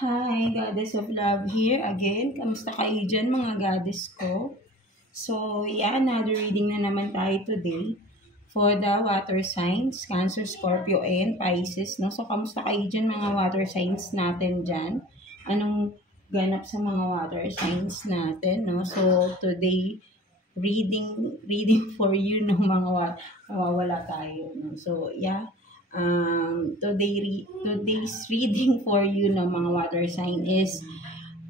Hi, Goddess of Love here again. Kamusta kayo dyan mga goddess ko? So, yeah, another reading na naman tayo today for the water signs, Cancer, Scorpio, and Pisces. No? So, kamusta kayo dyan mga water signs natin dyan? Anong ganap sa mga water signs natin? No? So, today, reading for you no mga mawawala tayo. No? So, yeah. Today's reading for you no mga water sign is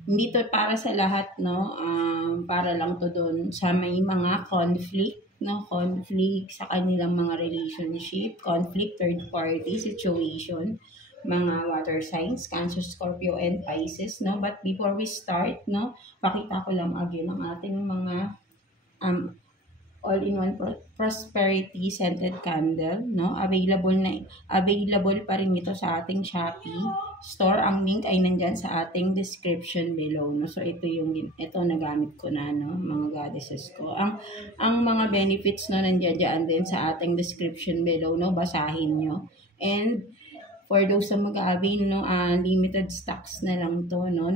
hindi to para sa lahat no, para lang to doon sa may mga conflict sa kanilang mga relationship, conflict, third party situation, mga water signs, Cancer, Scorpio, and Pisces no. But before we start no, pakita ko lang again ang ating mga um, all-in-one prosperity scented candle, no? Available pa rin ito sa ating Shopee store. Ang link ay nandyan sa ating description below, no? So ito nagamit ko na no, mga goddesses ko. Ang mga benefits no nandiyan din sa ating description below, no? Basahin nyo. And for those na mag-avail no, limited stocks na lang to, no?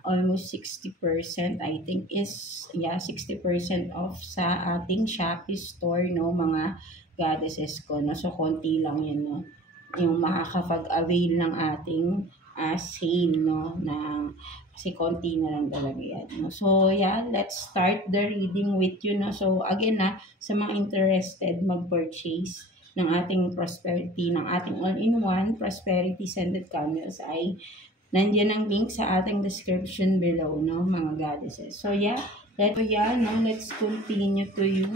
Almost 60% I think is 60% off sa ating Shopee store no mga goddesses ko no. So konti lang yun no yung makakapag-avail ng ating sale no na kasi konti na lang talaga yan no. So yeah, let's start the reading with you no. So again sa mga interested mag-purchase ng ating prosperity, ng ating all-in-one prosperity scented candles ay nandiyan ang link sa ating description below, no, mga goddesses. So, yeah, let's continue to you,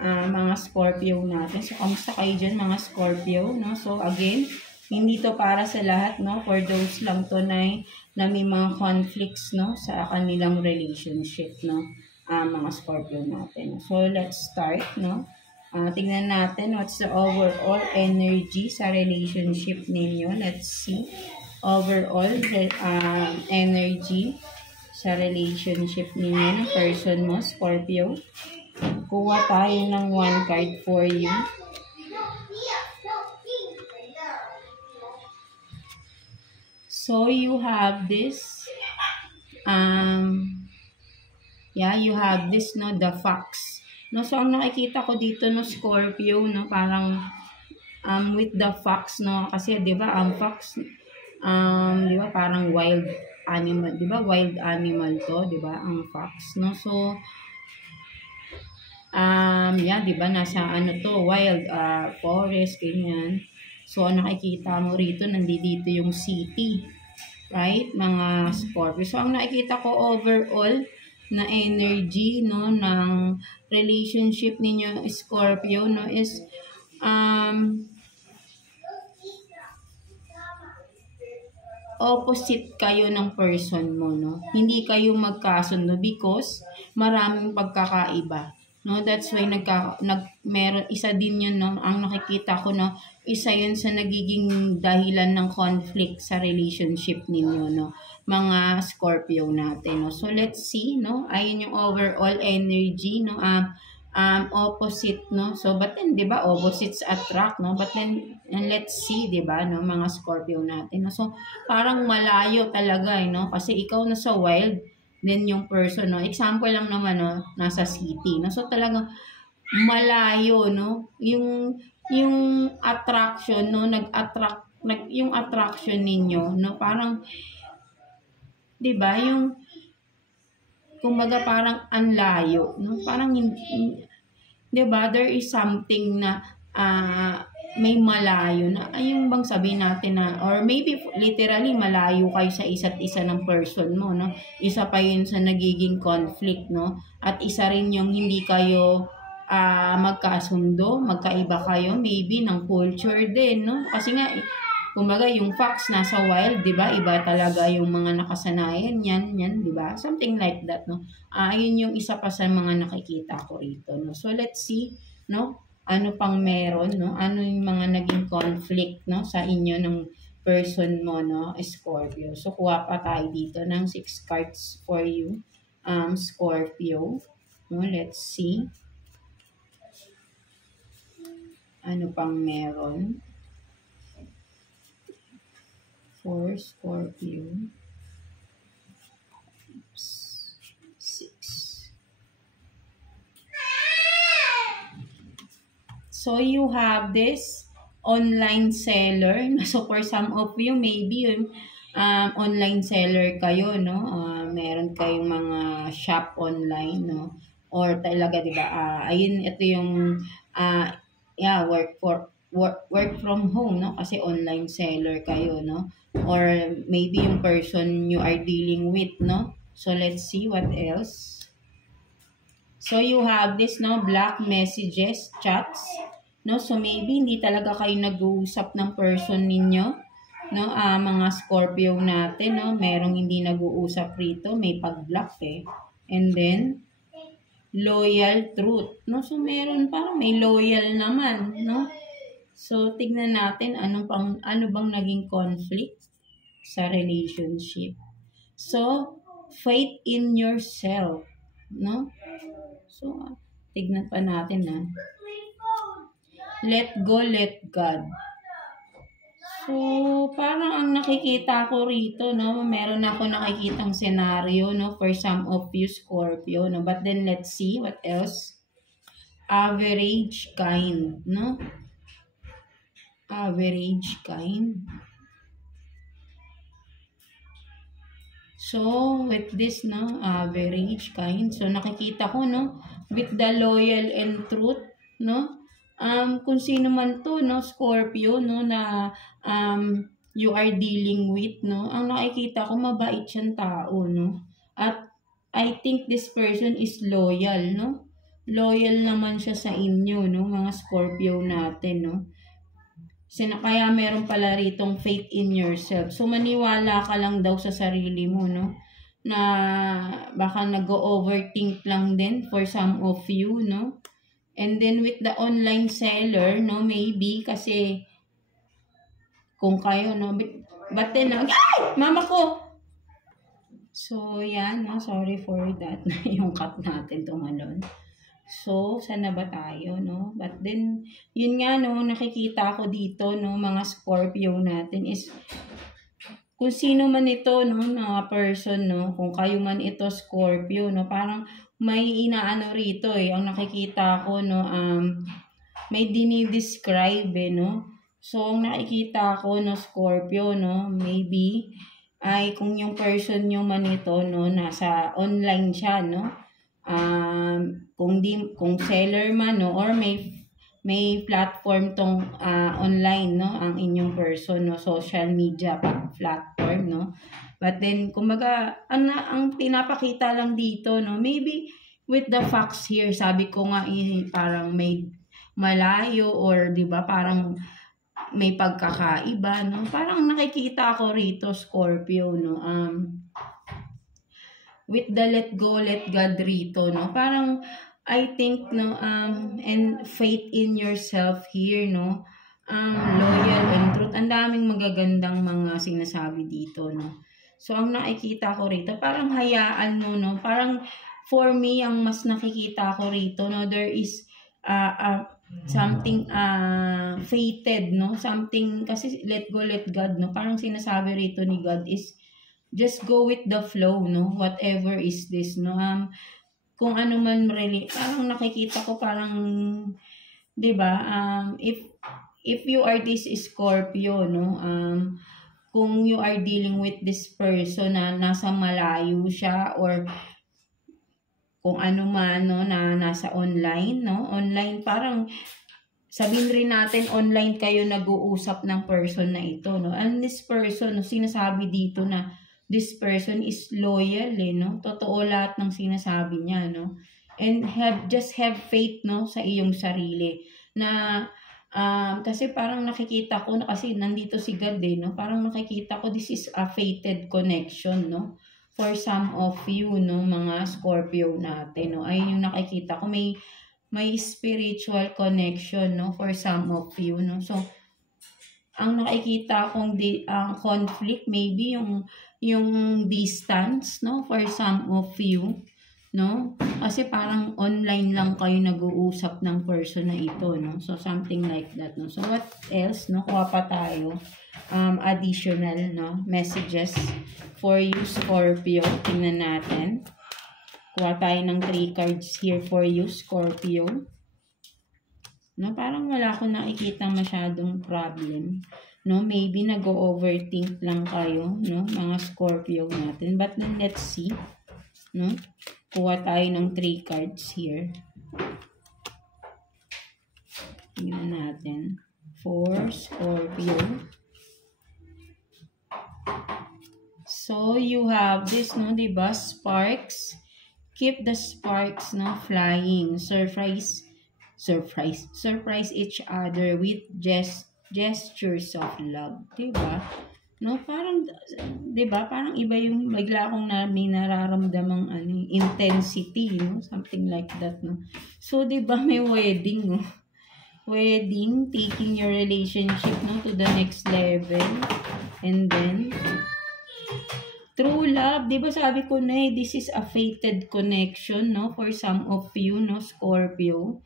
mga Scorpio natin. So, kamusta kayo dyan, mga Scorpio, no? So, again, hindi to para sa lahat, no? For those lang to na may mga conflicts, no, sa kanilang relationship, no, mga Scorpio natin. So, let's start, no? Tingnan natin what's the overall energy sa relationship ninyo. Let's see. Overall energy sa relationship ninyo ng person mo, Scorpio. Kuha tayo ng one card for you. So, you have this, you have this, no, the fox. No, so, ang nakikita ko dito, no, Scorpio, no, parang, with the fox, no, kasi, di ba, ang fox, di ba, parang wild animal, di ba, wild animal to, di ba, ang fox, no, so, di ba, nasa, to, wild, forest, ganyan, so, nakikita mo rito, nandito yung city, right, mga Scorpio, so, ang nakikita ko overall, na energy, no, ng relationship ninyo, Scorpio, no, is, opposite kayo ng person mo, no? Hindi kayo magkasundo because maraming pagkakaiba. No, that's why meron isa din 'yun no, ang nakikita ko no, isa 'yun sa nagiging dahilan ng conflict sa relationship ninyo no, mga Scorpio natin no. So let's see no, ayun yung overall energy no, opposite no. So but then 'di ba opposites attract no, but then and let's see 'di ba no, mga Scorpio natin no. So parang malayo talaga no, kasi ikaw na sa wild, then yung person, no? Example lang naman, no? Nasa city, no? So, talagang malayo, no? Yung attraction, no? Yung attraction ninyo, no? Parang, di ba? Yung, kumbaga parang anlayo, no? Parang, di ba? There is something na, may malayo na, yung bang sabihin natin na, or maybe literally malayo kayo sa isa't isa ng person mo, no? Isa pa yun sa nagiging conflict, no? At isa rin yung hindi kayo magkasundo, magkaiba kayo, maybe ng culture din, no? Kasi nga, kumbaga yung fox nasa wild, di ba? Iba talaga yung mga nakasanayan, yan, di ba? Something like that, no? Ayun yung isa pa sa mga nakikita ko rito, no? So, let's see, no? Ano pang meron, no? Ano yung mga naging conflict, no? Sa inyo ng person mo, no? Scorpio. So, kuha pa tayo dito ng 6 cards for you, Scorpio. No? Let's see. Ano pang meron? 4 Scorpio. 6. So, you have this online seller. So, for some of you, maybe yun, online seller kayo, no? Meron kayong mga shop online, no? Or talaga, di ba? Ayun, ito yung, work from home, no? Kasi online seller kayo, no? Or maybe yung person you are dealing with, no? So, let's see what else. So, you have this, no? Black messages, chats, no? So, maybe hindi talaga kayo nag-uusap ng person ninyo, no? Mga Scorpio natin, no? Merong hindi nag-uusap rito, may pag-block eh. And then, loyal truth, no? So, meron parang may loyal naman, no? So, tignan natin ano bang naging conflict sa relationship. So, faith in yourself, no? So, tignan pa natin na. Let go, let God. So, parang ang nakikita ko rito, no? Meron ako nakikitang senaryo, no? For some of you, Scorpio, no? But then, let's see what else. Average kind, no? Average kind. So, with this, no? Average kind. So, nakikita ko, no? With the loyal and truth, no? Kung sino man to, no, Scorpio, no, na you are dealing with, no, ang nakikita ko, mabait siyang tao, no, at I think this person is loyal, no, loyal naman siya sa inyo, no, mga Scorpio natin, no, kaya meron pala ritong faith in yourself. So, maniwala ka lang daw sa sarili mo, no, na baka nag-overthink lang din for some of you, no. And then with the online seller, no, maybe kasi kung kayo, no, but then, ay! Mama ko! So, yan, no, sorry for that, yung cut natin tumalon. So, sana ba tayo, no? But then, yun nga, no, nakikita ko dito, no, mga Scorpio natin is, kung sino man ito, no, na person, no, kung kayo man ito, Scorpio, no, parang, may inaano rito eh, ang nakikita ko, no, may dinidescribe eh, no. So, ang nakikita ko, no, Scorpio, no, maybe, ay kung yung person nyo man ito, no, nasa online siya, no, kung seller man, no, or may platform tong online, no, ang inyong person, no, social media platform, no. But then, kumbaga, ang pinapakita lang dito, no, maybe with the facts here, sabi ko nga, parang may malayo or, di ba, parang may pagkakaiba, no. Parang nakikita ko rito, Scorpio, no, with the let go, let God rito, no, parang, I think, no, and faith in yourself here, no, loyal and truth. Ang daming magagandang mga sinasabi dito, no. So, ang nakikita ko rito, parang hayaan mo, no? Parang, for me, ang mas nakikita ko rito, no? There is something fated, no? Something, kasi let go, let God, no? Parang sinasabi rito ni God is, just go with the flow, no? Whatever is this, no? Kung ano man really, parang nakikita ko parang, di ba? If you are this Scorpio, no? Kung you are dealing with this person na nasa malayo siya or kung ano man, no, na nasa online, no, online, parang sabihin rin natin online kayo nag-uusap ng person na ito, no, and this person, no, sinasabi dito na this person is loyal, eh, no, totoo lahat ng sinasabi niya, no, and just have faith, no, sa iyong sarili, na kasi parang nakikita ko, kasi nandito si God, eh, no? Parang nakikita ko, this is a fated connection, no? For some of you, no, mga Scorpio natin, no? Ay, yung nakikita ko, may spiritual connection, no? For some of you, no? So, ang nakikita kong conflict, maybe yung distance, no? For some of you. no? Kasi parang online lang kayo nag-uusap ng person na ito, no? So, something like that, no? So, what else, no? Kuha pa tayo. Additional, no? Messages for you, Scorpio. Tingnan natin. Kuha tayo ng 3 cards here for you, Scorpio. No? Parang wala akong nakikita masyadong problem. No? Maybe nag-overthink lang kayo, no? Mga Scorpio natin. But then, let's see. No? Kuha tayo ng 3 cards here. Tingnan natin. For Scorpio. So, you have this, no? Diba? Sparks. Keep the sparks, no? Flying. Surprise each other with gestures of love. Diba? No, parang, di ba, parang iba yung bigla akong may nararamdamang intensity, no? Something like that, no? So, di ba, may wedding, no? Wedding, taking your relationship, no, to the next level. And then, true love, di ba sabi ko na this is a fated connection, no? For some of you, no, Scorpio.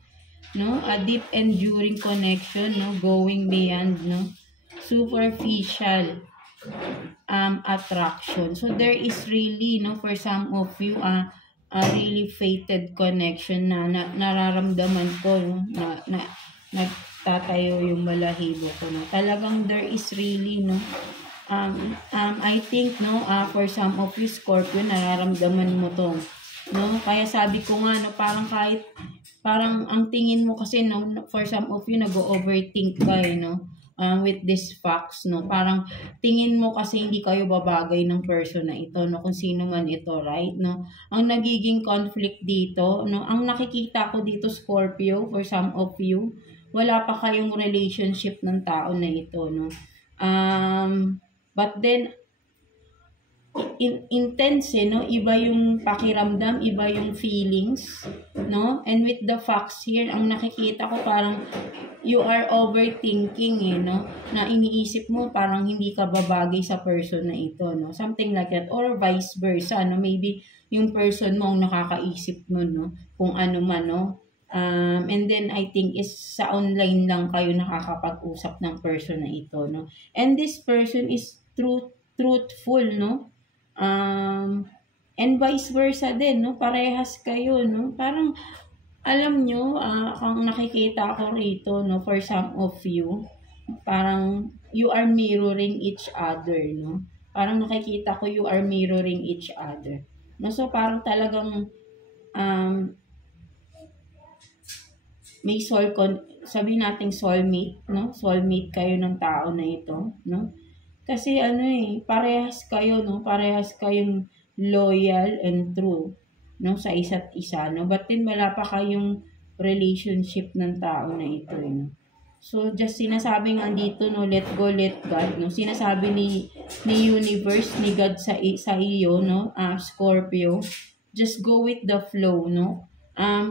No? A deep enduring connection, no? Going beyond, no? Superficial attraction. So there is really, no, for some of you a really fated connection na nararamdaman ko, no, na nagtatayo yung balahibo ko, no. Talagang there is really, no, I think, no, for some of you Scorpio, nararamdaman mo to, no. Kaya sabi ko nga, no, parang ang tingin mo kasi, no, for some of you nag-overthink ka, no. With these facts, no? Parang tingin mo kasi hindi kayo babagay ng person na ito, no? Kung sino man ito, right? No? Ang nagiging conflict dito, no? Ang nakikita ko dito, Scorpio, for some of you, wala pa kayong relationship ng tao na ito, no? But then, intense, no? Iba yung pakiramdam, iba yung feelings, no? And with the facts here, ang nakikita ko parang you are overthinking, no? Na iniisip mo parang hindi ka babagay sa person na ito, no? Something like that. Or vice versa, no? Maybe yung person mo ang nakakaisip mo, no? Kung ano man, no? And then I think is sa online lang kayo nakakapag-usap ng person na ito, no? And this person is truthful, no? And vice versa din, no? Parehas kayo, no? Parang alam nyo, kung nakikita ko rito, no, for some of you, parang you are mirroring each other, no? Parang nakikita ko you are mirroring each other. No? So, parang talagang may sabihin nating soulmate, no? Soulmate kayo ng tao na ito, no? Kasi parehas kayo, no? Parehas kayong loyal and true, no, sa isa't isa, no? But then wala pa kayong relationship ng tao na ito, no? So just sinasabi nga dito, no, let go, let God, no? Sinasabi ni universe, ni God sa iyo, no, Scorpio, just go with the flow, no?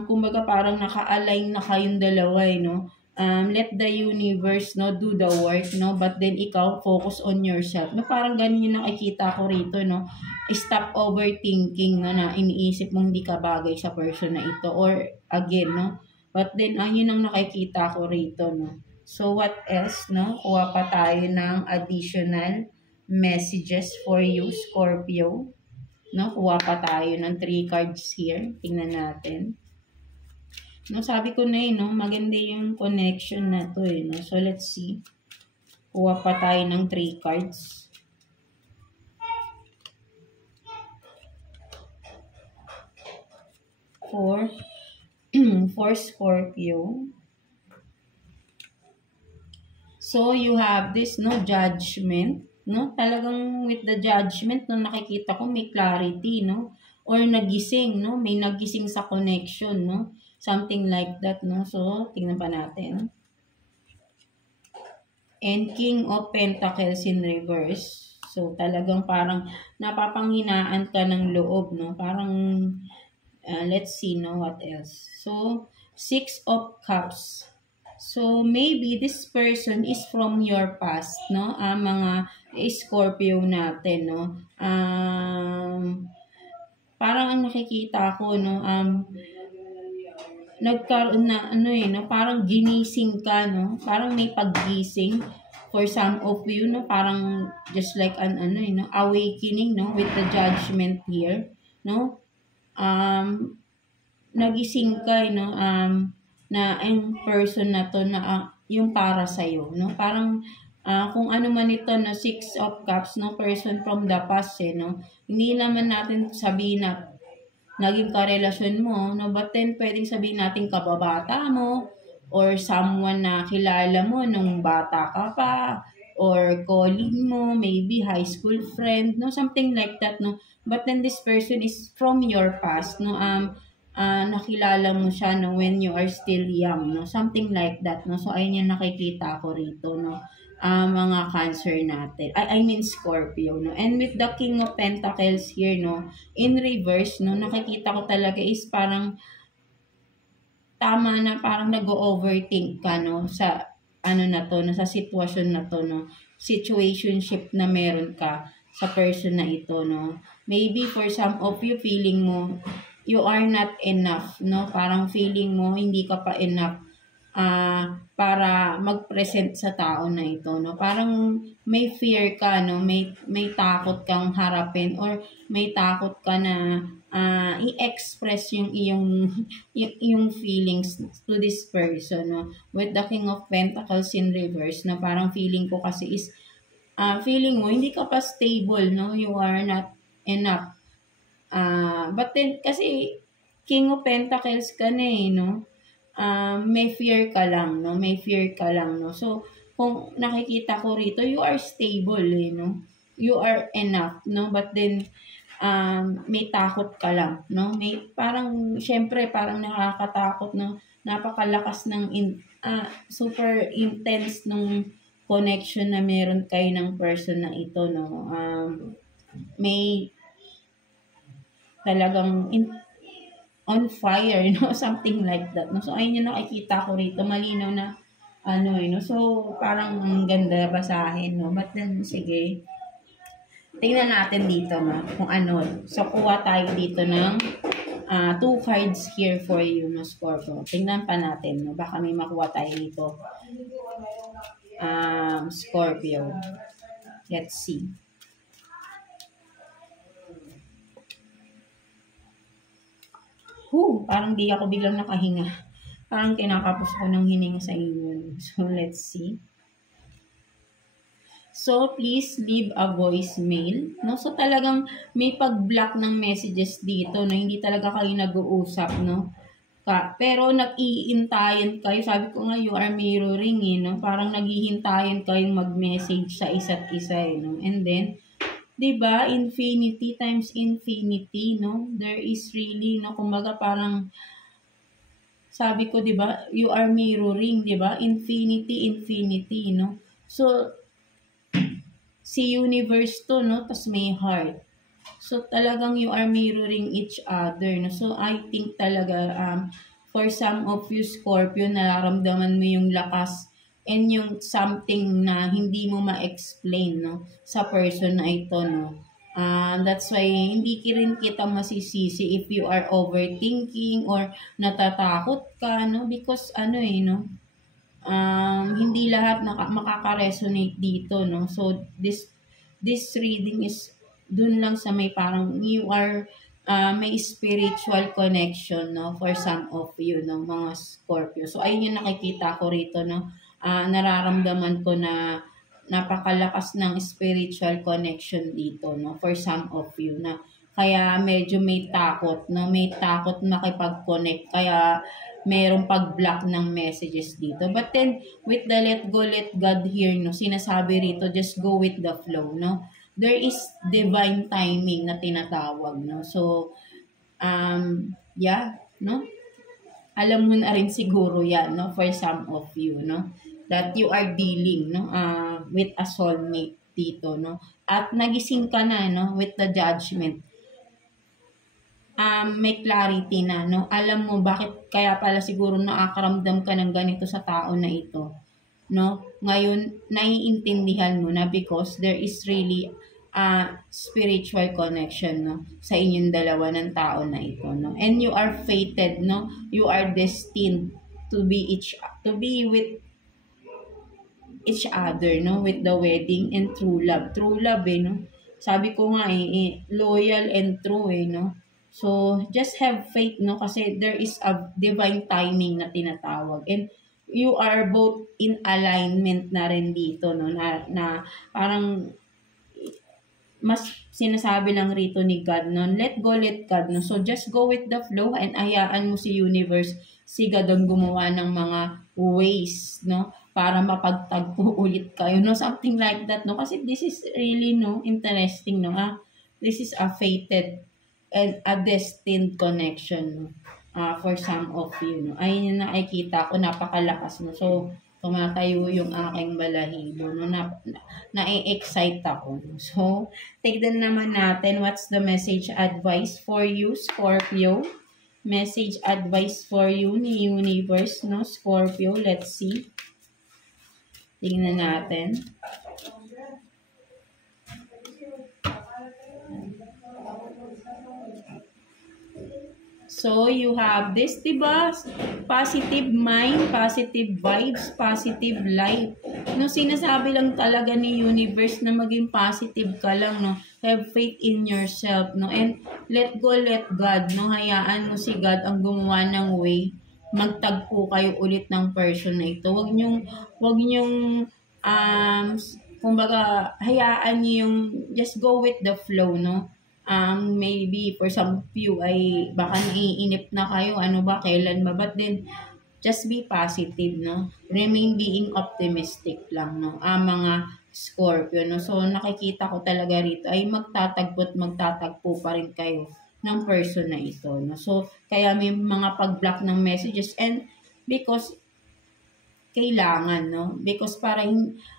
Kumbaga parang naka-align na kayong dalawa, no? Let the universe, no, do the work, no? But then ikaw focus on yourself. No, parang ganun yung nakikita ko rito, no? Stop overthinking, no, na iniisip mong hindi ka bagay sa person na ito or again, no? But then yun ang nakikita ko rito, no? So what else, no? Kuha pa tayo ng additional messages for you, Scorpio. No, kuha pa tayo ng 3 cards here. Tingnan natin. No, sabi ko na no, maganda yung connection na to, no. So let's see. Kuha pa tayo ng 3 cards. For Scorpio. So you have this, no, judgment, no? Talagang with the judgment, no, nakikita ko may clarity, no? Or nagising, no? May nagising sa connection, no? Something like that, no? So, tingnan pa natin. And King of Pentacles in reverse. So, talagang parang napapanghinaan ka ng loob, no? Parang, let's see, no? What else? So, 6 of Cups. So, maybe this person is from your past, no? Mga Scorpio natin, no? parang ang nakikita ko, no, nagkaroon na, no, parang ginising ka, no, parang may paggising for some of you, no, parang just like an, no, awakening, no, with the judgment here, no, nagising ka, no, na ang person na to na yung para sa'yo, no, parang kung ano man ito na Six of Cups, no, person from the past, no, hindi naman natin sabihin na naging karelasyon mo, no, but then pwedeng sabihin natin kababata mo, or someone na kilala mo nung bata ka pa, or colleague mo, maybe high school friend, no, something like that, no, but then this person is from your past, no, nakilala mo siya, no, when you are still young, no, something like that, no, so ayun yung nakikita ko rito, no, mga Cancer natin. I mean Scorpio, no? And with the King of Pentacles here, no, in reverse, no, nakikita ko talaga is parang tama na, parang nag-overthink ka, no, sa na to, no, sa sitwasyon na to, no, situationship na meron ka sa person na ito, no. Maybe for some of you, feeling mo you are not enough, no, parang feeling mo hindi ka pa enough para mag-present sa tao na ito, no? Parang may fear ka, no? May takot kang harapin, or may takot ka na i-express yung yung feelings to this person, no? With the King of Pentacles in reverse, na parang feeling ko kasi is feeling mo hindi ka pa stable, no? You are not enough. But then kasi King of Pentacles ka na, no? May fear ka lang, no? May fear ka lang, no? So, kung nakikita ko rito, you are stable, no? You are enough, no? But then, may takot ka lang, no? May, parang, syempre, parang nakakatakot, no? Napakalakas ng, super intense nung connection na meron kayo ng person na ito, no? May talagang on fire, no? Something like that, no? So, ayun yung nakikita ko rito. Malinaw na, no? So, parang ang ganda basahin, no? But then, sige. Tingnan natin dito, no? Kung ano. So, kuha tayo dito ng 2 cards here for you, no, Scorpio. Tingnan pa natin, no? Baka may makuha tayo dito. Scorpio. Let's see. Parang di ako biglang nakahinga. Parang kinakapos ko ng hininga sa inyo. So, let's see. So, please leave a voicemail. No? So, talagang may pag-block ng messages dito, no? Hindi talaga kayo nag-uusap, no? Pero nag-iintayan kayo. Sabi ko nga, you are mirroring, no? Parang naghihintayan kayong mag-message sa isa't isa, no? And then, 'di ba, infinity times infinity, no? There is really, no, kumbaga parang sabi ko, 'di ba, you are mirroring, 'di ba? Infinity, no? So si universe to, no, tas may heart. So talagang you are mirroring each other, no? So I think talaga for some of you Scorpio, nararamdaman mo yung lakas and yung something na hindi mo ma-explain, no, sa person na ito, no. That's why hindi rin kita masisisi if you are overthinking or natatakot ka, no, because no, hindi lahat makaka-resonate dito, no. So this reading is dun lang sa may parang you are may spiritual connection, no, for some of you, no, mga Scorpio. So ayun yung nakikita ko rito, no. Nararamdaman ko na napakalakas ng spiritual connection dito, no, for some of you, na kaya medyo may takot, no, may takot makipag-connect, kaya merong pag-block ng messages dito. But then with the let go, let God here, no, sinasabi rito, just go with the flow, no. There is divine timing na tinatawag, no. So yeah, no, alam mo na rin siguro yan, no, for some of you, no, that you are dealing, no, with a soulmate dito, no, at nagising ka na, no, with the Judgment. May clarity na, no, alam mo bakit kaya pala siguro nakakaramdam ka ng ganito sa tao na ito, no. Ngayon naiintindihan mo na because there is really spiritual connection, no, sa inyong dalawa ng tao na ito, no, and you are fated, no, you are destined to be with each other, no, with the wedding and true love, no, sabi ko nga loyal and true, no. So just have faith, no, kasi there is a divine timing na tinatawag, and you are both in alignment na rin dito, no, na parang mas sinasabi lang rito ni God, no, let God, no. So just go with the flow and hayaan mo si universe, si God ang gumawa ng mga ways, no, para mapagtagpo ulit kayo, no, something like that, no, kasi this is really, no, interesting, no, this is a fated and a destined connection, no, for some of you, no. Ayun yung nakikita ko, napakalakas, no. So tumatayo yung aking balahibo, no, na-excite ako. So, tignan naman natin what's the message advice for you, Scorpio. Message advice for you ni universe, no, Scorpio. Let's see. Tignan natin. So, you have this, diba? Positive mind, positive vibes, positive life. No, sinasabi lang talaga ni universe na maging positive ka lang, no. Have faith in yourself, no. And let go, let God, no. Hayaan mo si God ang gumawa ng way. Magtagpo kayo ulit ng person na ito. Huwag nyong, kumbaga, hayaan niyo yung, just go with the flow, no. Maybe for some few ay baka naiinip na kayo, ano ba, kailan ba, but then just be positive, no, remain being optimistic lang, no, mga Scorpio, no. So nakikita ko talaga rito ay magtatagpo pa rin kayo ng person na ito, no. So kaya may mga pag-block ng messages, and because kailangan, no, because para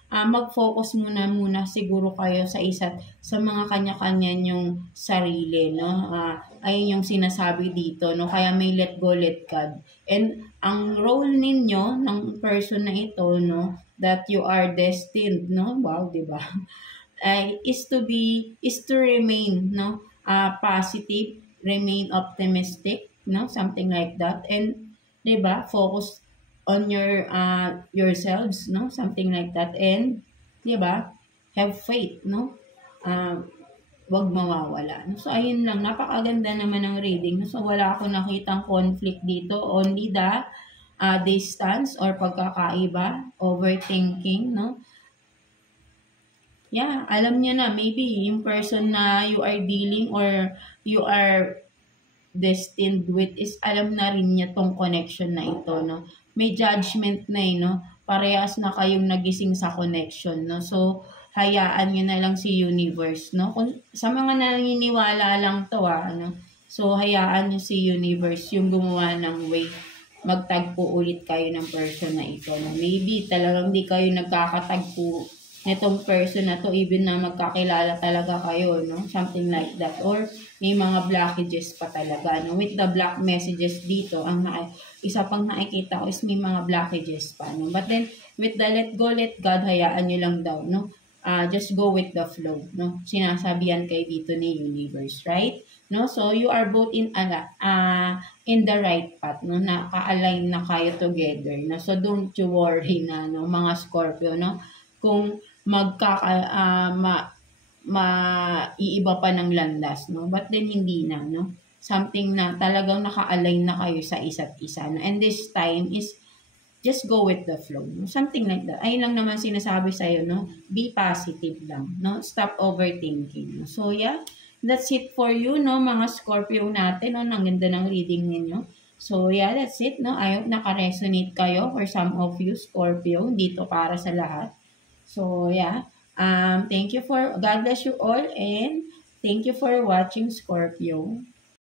mag-focus muna siguro kayo sa mga kanya-kanya nyong sarili, no. Ayun yung sinasabi dito, no, kaya may let go, let God. And ang role ninyo ng person na ito, no, that you are destined, no, wow, diba, is to remain, no, positive, remain optimistic, no, something like that, and diba, focus on yourselves, no, something like that, and diba, have faith, no, wag mawawala, no? So ayun lang, napakaganda naman ng reading, no? So wala ako nakitang conflict dito, only the distance or pagkakaiba, overthinking, no. Yeah, alam niya na, maybe yung person na you are dealing or you are destined with is alam na rin niya tong connection na ito, no. May judgment na no, parehas na kayong nagising sa connection, no. So hayaan niyo na lang si universe, no. Kung sa mga naniniwala lang to, ano, so hayaan niyo si universe yung gumawa ng way, magtagpo ulit kayo ng person na ito, no. Maybe talagang di kayo nagkakatagpo nitong person na to, even na magkakilala talaga kayo, no, something like that, or may mga blockages pa talaga, no. With the block messages dito, isa pang nakikita ko is may mga blockages pa, no. But then with the let go, let God, hayaan nyo lang daw, no. Just go with the flow, no. Sinasabihan kayo dito ni universe, right? No, so you are both in the right path, no. Naka-align na kayo together, no. So don't you worry na, no, mga Scorpio, no, kung iiba pa ng landas, no. But then hindi na, no. Something na talagang naka-align na kayo sa isa't isa, no? And this time is just go with the flow, no? Something like that. Ayun lang naman sinasabi sa'yo, no? Be positive lang, no? Stop overthinking, no? So yeah, that's it for you, no, mga Scorpio natin, no? Ang ganda ng reading ninyo. So yeah, that's it, no? I hope naka-resonate kayo for some of you Scorpio, dito para sa lahat. So yeah, thank you God bless you all, and thank you for watching, Scorpio.